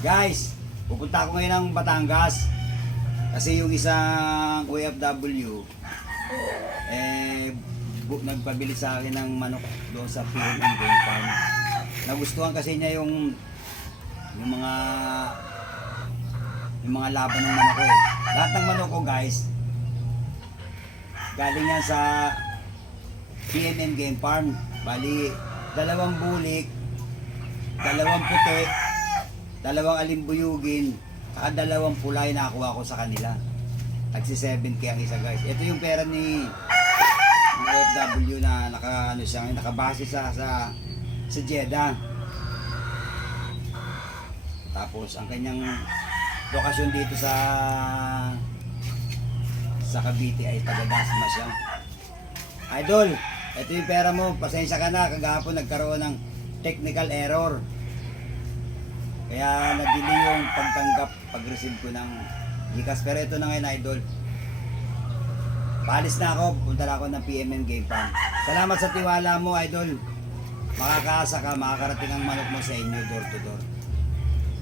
Guys, pupunta ako ngayon ng Batangas. Kasi yung isang OFW, nagpabili sa akin ng manok doon sa PMM Game Farm. Nagustuhan kasi niya yung mga laban ng manok ko eh. Lahat ng manok ko guys, galing yan sa PMM Game Farm. Bali, 2 bulik, 2 puti, 2 alimbuyugin, saka 2 pula yung nakakuha ko sa kanila. Tagsi 7K ang isa guys. Ito yung pera ni OFW na nakabase sa Jeddah. Tapos ang kanyang lokasyon dito sa Cavite ay taga-Dasma siya. Idol, ito yung pera mo. Pasensya ka na, kagahapon nagkaroon ng technical error. Kaya na-delay yung pagtanggap, pag-receive ko ng GCash. Pero ito na ngayon, idol. Paalis na ako, punta na ako ng PMM Game Farm. Salamat sa tiwala mo, idol. Makakaasa ka, makakarating ang manok mo sa inyo, door to door.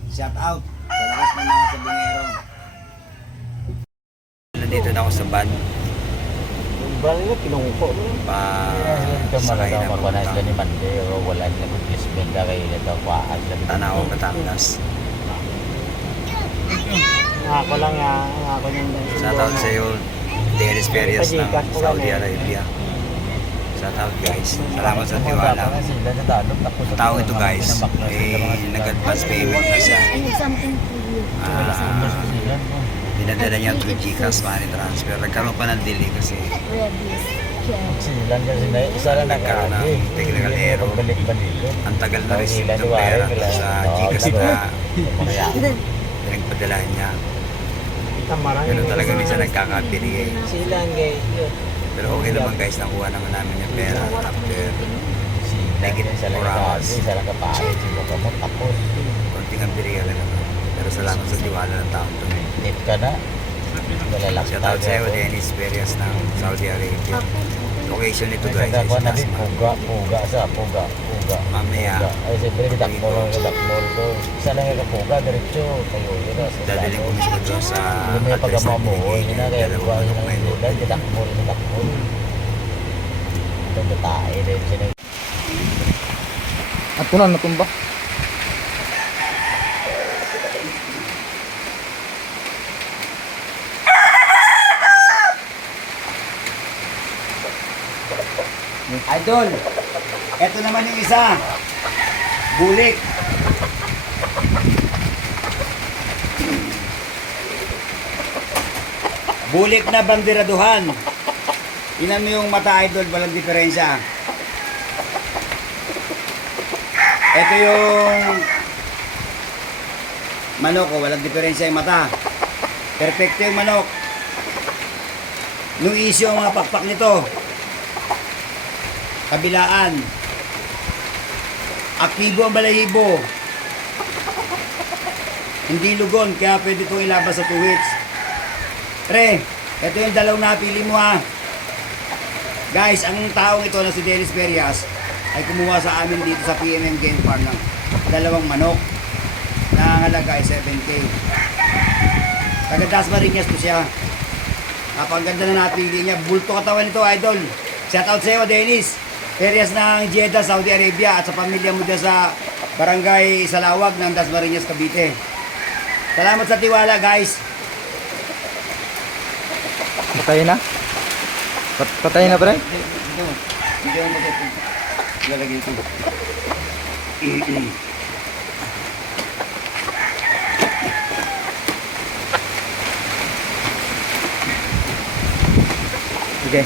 Shout out sa lahat ng mga sabungero. Nandito na ako sa van. Bali na pinungko. Sakay na po na sila ni Mande o wala nila kung placement na kayo na daw kuhaan. Tanaw, Batangas. Ako lang ako yung Shout out sa iyo, Dennis Perias ng Saudi Arabia. Shout out guys. Salamat sa tiwala. Tao ito guys, nag-advance payment na siya. Dinadala niya through GCash money transfer. Nagkaroon pa ng delay kasi nagkaroon ng technical error. Ang tagal na receive ng pera sa GCash na pinagpadala niya. Ganun talaga minsan nagkakabili eh. Pero okay naman guys, nakuha naman namin yung pera after negative 4 hours. Konting ang biriya lang naman. Pero salamat sa tiwala ng tao to. Tip ka na. Shout out sa iyo, Dennis Perias ng Saudi Arabia. Location nito guys is Dasma. Puga. Mamaya, Ay, siyempre, kitakmol ko. Isa lang yung puga, diretso. dadalhin ko mismo doon sa Hindi may address na pagkamamuhoy binigay na niya. kaya Dalawang buwan manok ng ngayon. lulan, kitakmol. Ito batay din siya. At ito na natumba. Idol, eto naman yung isa. Bulik. Bulik na banderaduhan. Tingnan mo yung mata, idol, walang diferensya. Ito yung manok, walang diferensya yung mata. Perfecto yung manok. Nung issue ang mga pakpak nito. Kabilaan. Aktibo ang balahibo. Hindi lugon, kaya pwede itong ilabas sa 2 weeks. Pre, ito yung 2 napili mo ha. Guys, ang taong ito na si Dennis Perias ay kumuha sa amin dito sa PMM Game Farm ng 2 manok na halaga ay 7K. Taga Dasmariñas to siya. Napaganda na napili niya. Bulto katawan nito, idol. Shout out sa iyo, Dennis Perias ng Jeddah, Saudi Arabia, at sa pamilya mo dyan sa Barangay Salawag ng Dasmariñas, Cavite. Salamat sa tiwala, guys. Patay na? Patay na pre? Hindi ako lalagay ito. Sige.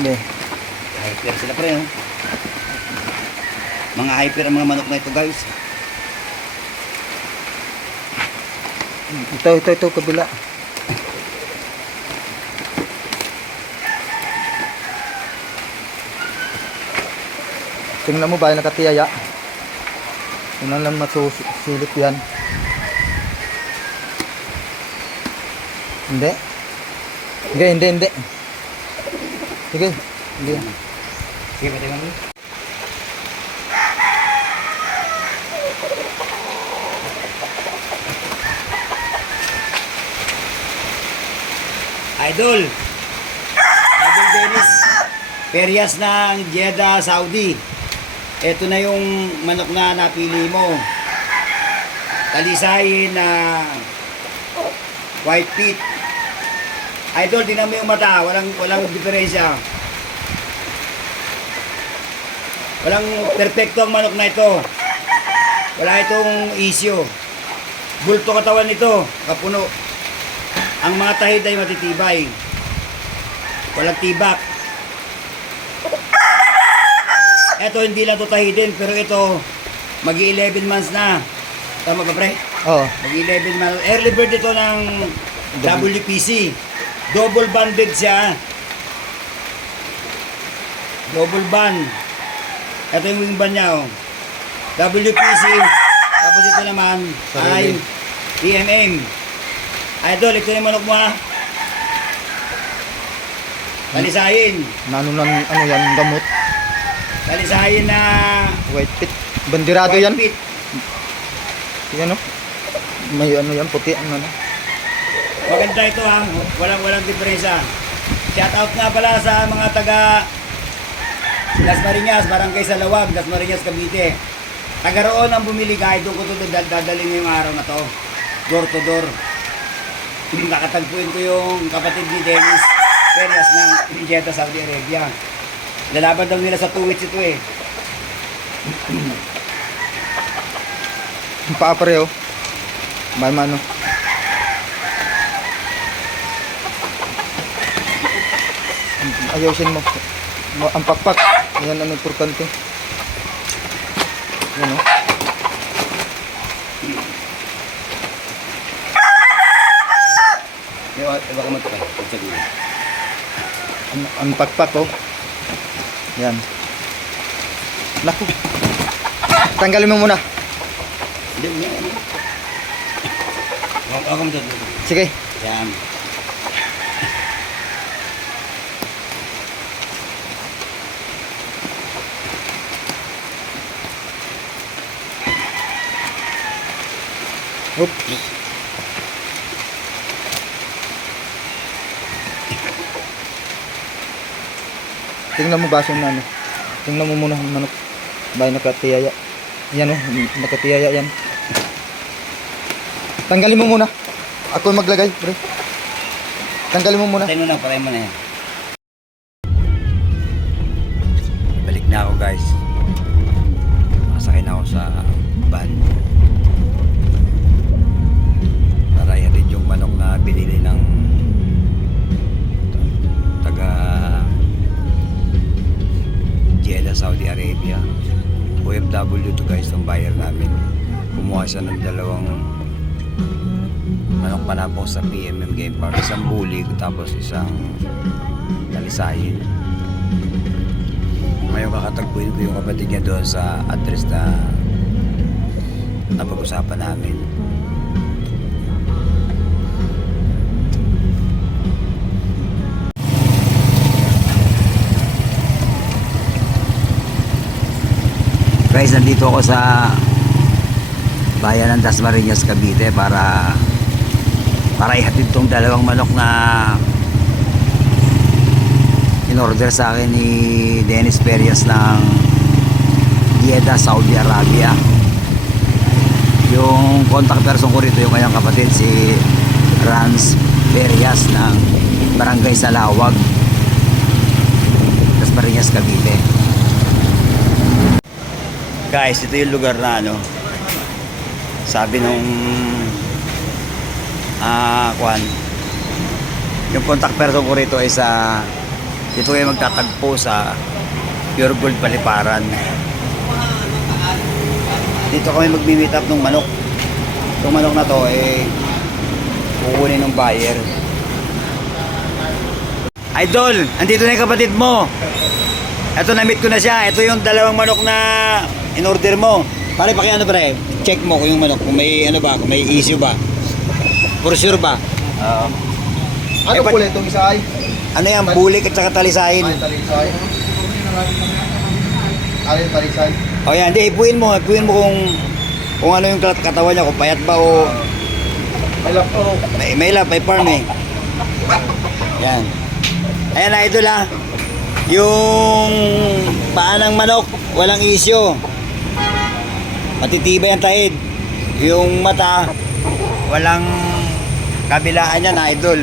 Hindi. Hyper sila pre, no? Mga hyper ang mga manok na ito, guys. Ito, kabila. Tingnan mo ba yung nakatiyaya? Tingnan lang masusulit yan. Hindi. Hindi. Sige. Hindi. Sige, patay mo. Idol! Idol Dennis Perias ng Jeddah, Saudi. Ito na yung manok na napili mo. Talisayin na white pit. Idol, tingnan mo yung mata. Walang diferensya. Walang perfecto ang manok na ito. Wala itong issue. Bulto katawan nito, kapuno. Ang mga tahid ay matitibay. Walang tibak. Ito hindi lang ito tahidin, pero ito magi 11 months na. Tama ba, pre? Oo. Magi 11 months. Early bird ito ng WPC. Double banded siya. Double band. Ito yung wing band niya, oh. WPC. Tapos ito naman ay PMM. Idol, ito yung manok mo, ha. Talisayin. Ano yan, gamot. Talisayin na White pit. Bandirado white yan. pit. Yan o. May ano yan, puti ang ano. Maganda ito, ha. Walang diferensya. Shout out nga pala sa mga taga Las Marinas, Barangay Salawag, Las Marinas, Cavite. Taga roon ang bumili, kahit doon ko ito dadalhin ngayong araw na to. Door to door. Nakatagpuin ko yung kapatid ni Dennis Perias ng Jeddah, Saudi Arabia. Lalaban daw nila sa 2 weeks ito, eh. Ang paa pareho. May mano. Ayusin mo. Ang pakpak. Yan ang importante. Yan o. Baka matapay. Pagsabihin. Ang pakpak o. Yan. Naku. Tanggalin mo muna. Hindi. Ako mo dito. Sige. Yan. Oops. Tingnan mo baso na ano. Tingnan mo muna ang manok. Bay nakatiyaya. Yan o, nakatiyaya yan. Tanggalin mo muna. Ako maglagay, pre. Tanggalin mo muna. Patay mo na yan. Balik na ako, guys. Masakay na ako sa van. Para ihatid yung manok na binili ng taga Jeddah, Saudi Arabia. OFW to, guys, ang buyer namin. Kumuha siya ng 2 manok panabong sa PMM Game Park. Isang bulig, tapos isang talisayin. Ngayon kakatagpuin ko yung kapatid niya doon sa address na napag-usapan namin. Guys, nandito ako sa bayan ng Dasmariñas, Cavite para ihatid tong 2 manok na in-order sa akin ni Dennis Perias ng Jeddah, Saudi Arabia. Yung contact person ko rito yung kanyang kapatid, si Rans Perias ng Barangay Salawag, Dasmariñas, Cavite. Guys, ito yung lugar na ano, sabi nung yung contact person ko rito ay dito kayo magtatagpo sa Pure Gold Paliparan. Dito kami magmi-meet up ng manok. Itong manok na to kukunin ng buyer. Idol, andito na yung kapatid mo. Ito, na-meet ko na siya. Ito yung 2 manok na in-order mo. Pare, pakiano pre, check mo kung yung manok, kung may ano ba, kung may issue ba. For sure ba? Ano pula itong isa ay? Ano yan, bulik at saka talisayin. Talisay. Alin talisay? O yan, hindi, ipuin mo kung ano yung katawan niya, kung payat ba o May lap ko. may lap, may farm eh. Yan. Ayan na, idol ha. Yung paa ng manok, walang isyo. Matitibay ang tahid. Yung mata, walang kabilaan yan, idol.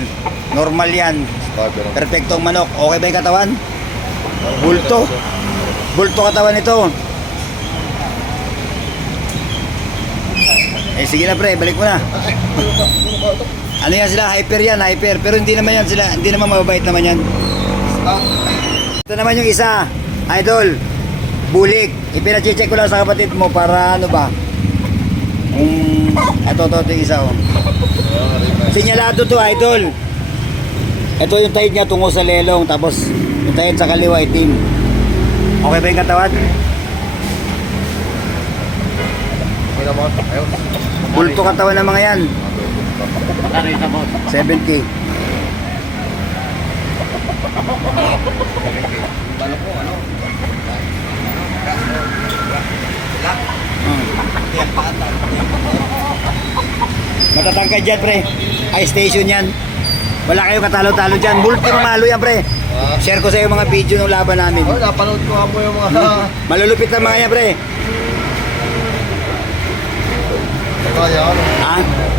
Normal yan. Perfectong manok. Okay ba yung katawan? Bulto. Bulto katawan ito. Eh sige na pre, balik mo na. Ano yan sila? Hyper yan, hyper. Pero hindi naman yan sila, hindi naman mababait naman yan. Ito naman yung isa, idol. Bulik. Ipinacheck ko lang sa kapatid mo para ano ba? Ito yung isa oh. Sinyalado to, idol. Ito yung tahid niya tungo sa lelong, tapos yung tahid sa kaliwa itim. Okay ba yung katawan? May naman. Ayun. Bulto katawan ng mga yan. Magkano isa boss? 7K. Matatangkad dyan, pre. High station yan. Wala kayong katalo-talo dyan. Bulto mamalo yan, pre. Share ko sa iyo mga video ng laban namin. Oh, napanood ko nga po yung mga... Malulupit na mga yan, pre. Madaya, ano? Ha?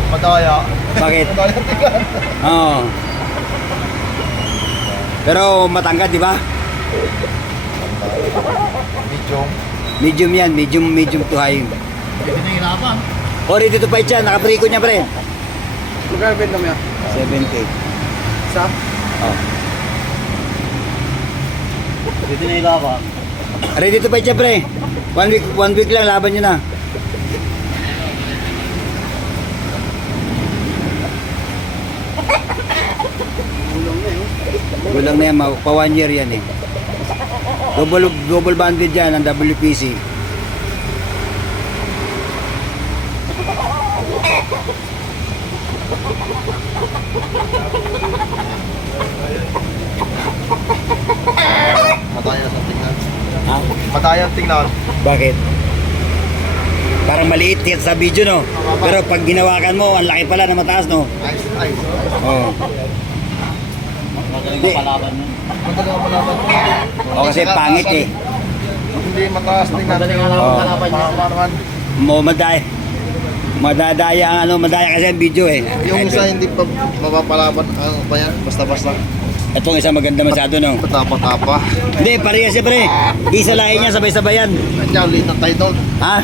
Madaya. Bakit? Madaya tingnan. Oo. Pero matangkad, di ba? Medium. Medium yan. Medium to high. Hindi na hirapan. O, ready to fight yan. Nakapriko niya, pre. Magkano benta mo yan? 7K. Isa? Oh. Pwede na ilaban. Ready to fight siya, pre. 1 week lang, laban nyo na. Gulang na yan, pa 1 year yan eh. Double banded yan ang WPC. Madaya sa tingnan. Ha? Madaya ang tingnan. Bakit? Parang maliit yan sa video, no? Pero pag ginawakan mo, ang laki pala na mataas, no? Ice, ice. Oo. Magaling Hindi. mapalaban yun. Madaling ang palaban. O kasi pangit eh. Hindi mataas tingnan. Magaling ang Oo. palaban yun. Tama naman. Madadaya ang ano, madaya kasi ang video eh. Yung isa hindi pa mapapalaban, ano pa yan? Basta-basta. Itong isa maganda masyado, no? Patapa-tapa. Hindi, parehas siya, pre. Isa lahi niya, sabay-sabay yan. Kanya, ulit ng title. Ha?